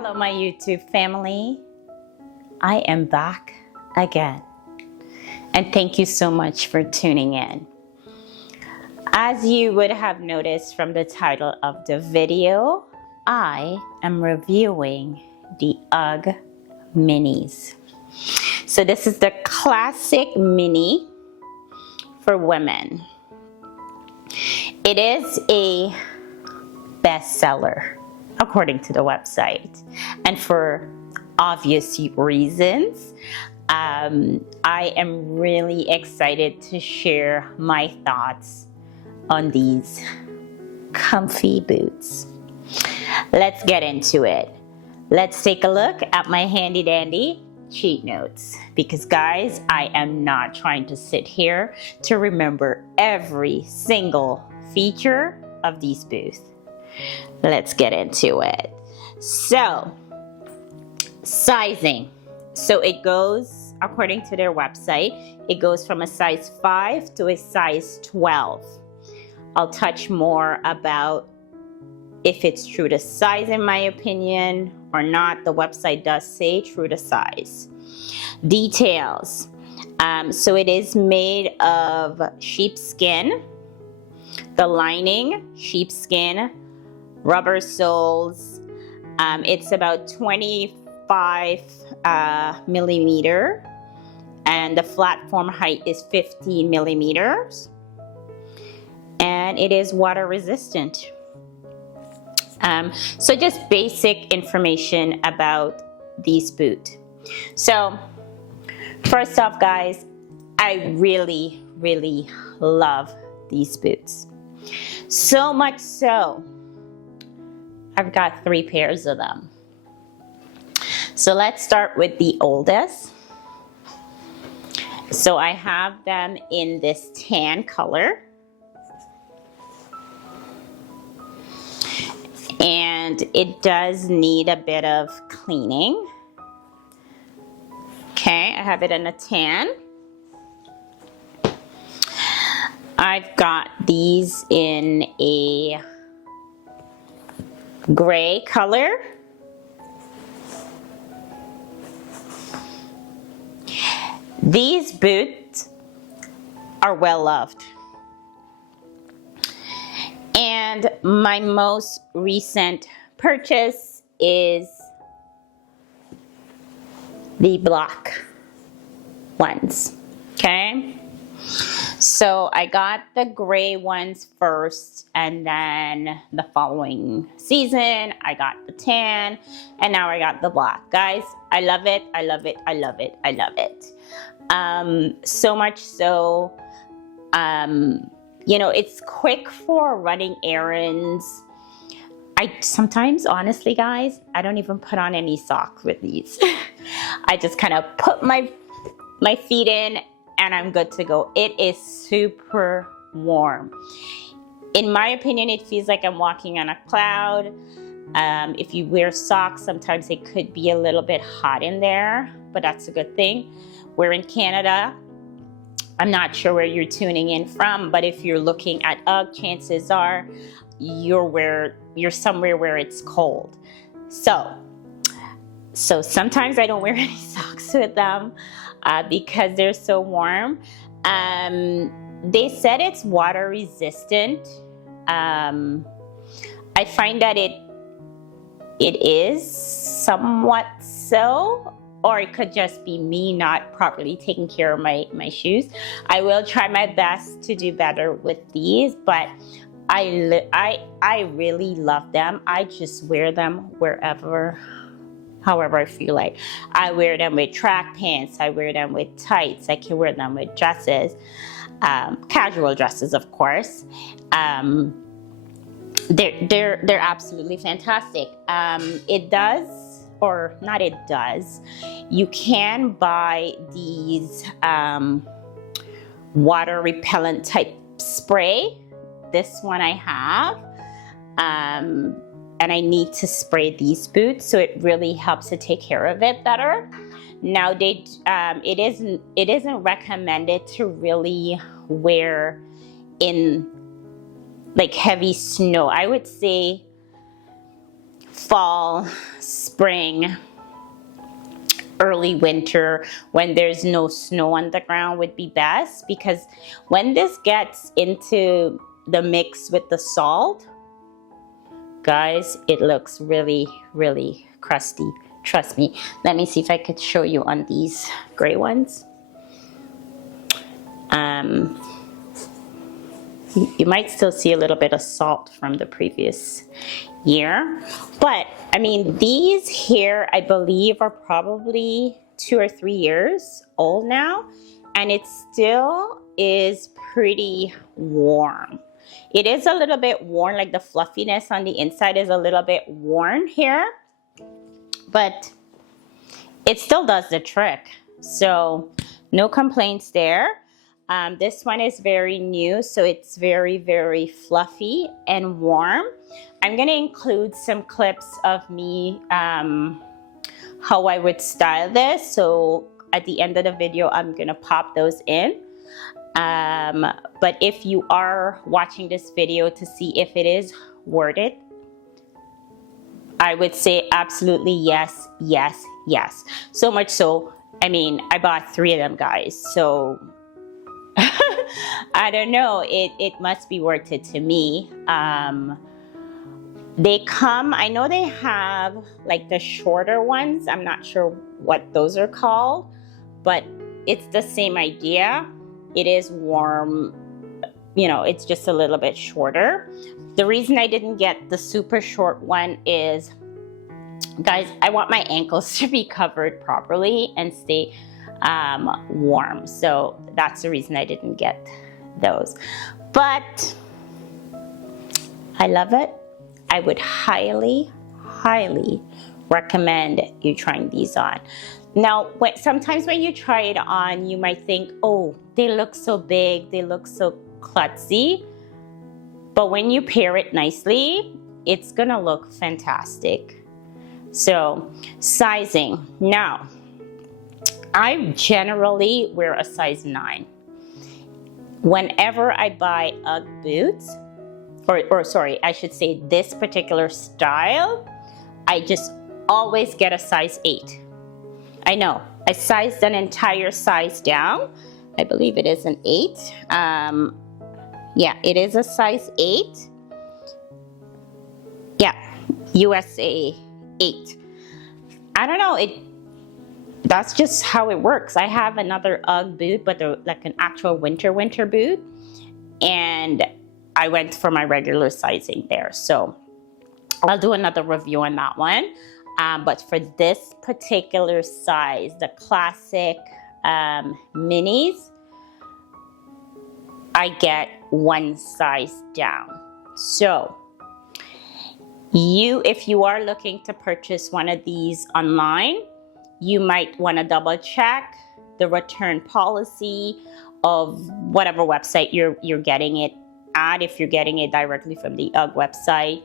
Hello, my YouTube family. I am back again. And thank you so much for tuning in. As you would have noticed from the title of the video, I am reviewing the UGG Minis. So this is the classic mini for women. It is a bestseller according to the website, and for obvious reasons. I am really excited to share my thoughts on these comfy boots. Let's get into it. Let's take a look at my handy dandy cheat notes, because guys, I am not trying to sit here to remember every single feature of these boots. Let's get into it. So, sizing. So it goes, according to their website, it goes from a size 5 to a size 12. I'll touch more about if it's true to size in my opinion or not. The website does say true to size. Details. So it is made of sheepskin. The lining, sheepskin, rubber soles. It's about 25 millimeter, and the platform height is 15 millimeters, and it is water resistant. So just basic information about these boots. So first off, guys, I really love these boots. So much so, I've got 3 pairs of them. So let's start with the oldest. So I have them in this tan color. And it does need a bit of cleaning. Okay, I have it in a tan. I've got these in a gray color. These boots are well loved. And my most recent purchase is the black ones, okay? So I got the gray ones first, and then the following season I got the tan, and now I got the black. Guys, I love it, I love it, I love it, I love it. So much so, you know, it's quick for running errands. I sometimes, honestly guys, I don't even put on any socks with these. I just kind of put my feet in and I'm good to go. It is super warm. In my opinion, it feels like I'm walking on a cloud. If you wear socks, sometimes it could be a little bit hot in there, but that's a good thing. We're in Canada. I'm not sure where you're tuning in from, but if you're looking at UGG, chances are you're somewhere where it's cold. So sometimes I don't wear any socks with them because they're so warm. They said it's water resistant. I find that it is somewhat so, or it could just be me not properly taking care of my shoes. I will try my best to do better with these, but I really love them. I just wear them wherever, however I feel like. I wear them with track pants. I wear them with tights. I can wear them with dresses, casual dresses, of course. They're absolutely fantastic. You can buy these water repellent type spray. This one I have, and I need to spray these boots, so it really helps to take care of it better. Now it isn't recommended to really wear in like heavy snow. I would say fall, spring, early winter, when there's no snow on the ground would be best, because when this gets into the mix with the salt, guys, it looks really, really crusty. Trust me. Let me see if I could show you on these gray ones. You might still see a little bit of salt from the previous year, but I mean, these here, I believe, are probably 2 or 3 years old now, and it still is pretty warm. It is a little bit worn, like the fluffiness on the inside is a little bit worn here, but it still does the trick. So no complaints there. This one is very new, so it's very, very fluffy and warm. I'm gonna include some clips of me, how I would style this. So at the end of the video, I'm gonna pop those in. But if you are watching this video to see if it is worth it, I would say absolutely yes, yes, yes. So much so, I mean, I bought 3 of them, guys. So I don't know, it must be worth it to me. They come, I know they have like the shorter ones. I'm not sure what those are called, but it's the same idea. It is warm, you know, it's just a little bit shorter. The reason I didn't get the super short one is, guys, I want my ankles to be covered properly and stay warm. So that's the reason I didn't get those. But I love it. I would highly, highly recommend you trying these on. Now, sometimes when you try it on, you might think, oh, they look so big, they look so klutzy. But when you pair it nicely, it's gonna look fantastic. So, sizing. Now, I generally wear a size 9. Whenever I buy UGG boots, or sorry, I should say this particular style, I just always get a size 8. I know, I sized an entire size down. I believe it is an 8. Yeah, it is a size 8. Yeah, USA 8. I don't know, that's just how it works. I have another UGG boot, but they're like an actual winter boot, and I went for my regular sizing there. So I'll do another review on that one. But for this particular size, the classic minis, I get one size down. So if you are looking to purchase one of these online, you might want to double check the return policy of whatever website you're getting it at. If you're getting it directly from the UGG website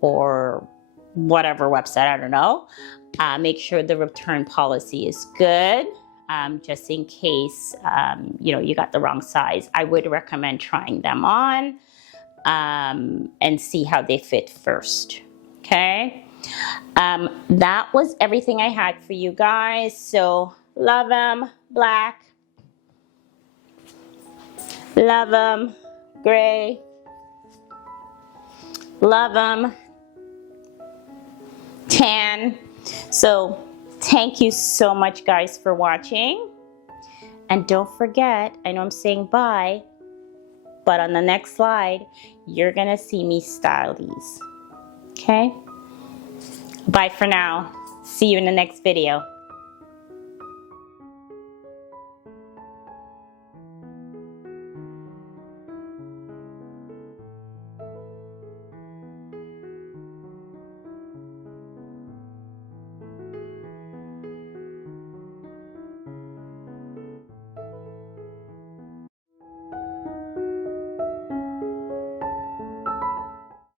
or whatever website, I don't know. Make sure the return policy is good, just in case you got the wrong size. I would recommend trying them on and see how they fit first. Okay, that was everything I had for you guys. So love them black, love them gray, love them tan. So thank you so much, guys, for watching. And don't forget, I know I'm saying bye, but on the next slide, you're gonna see me style these. Okay? Bye for now. See you in the next video.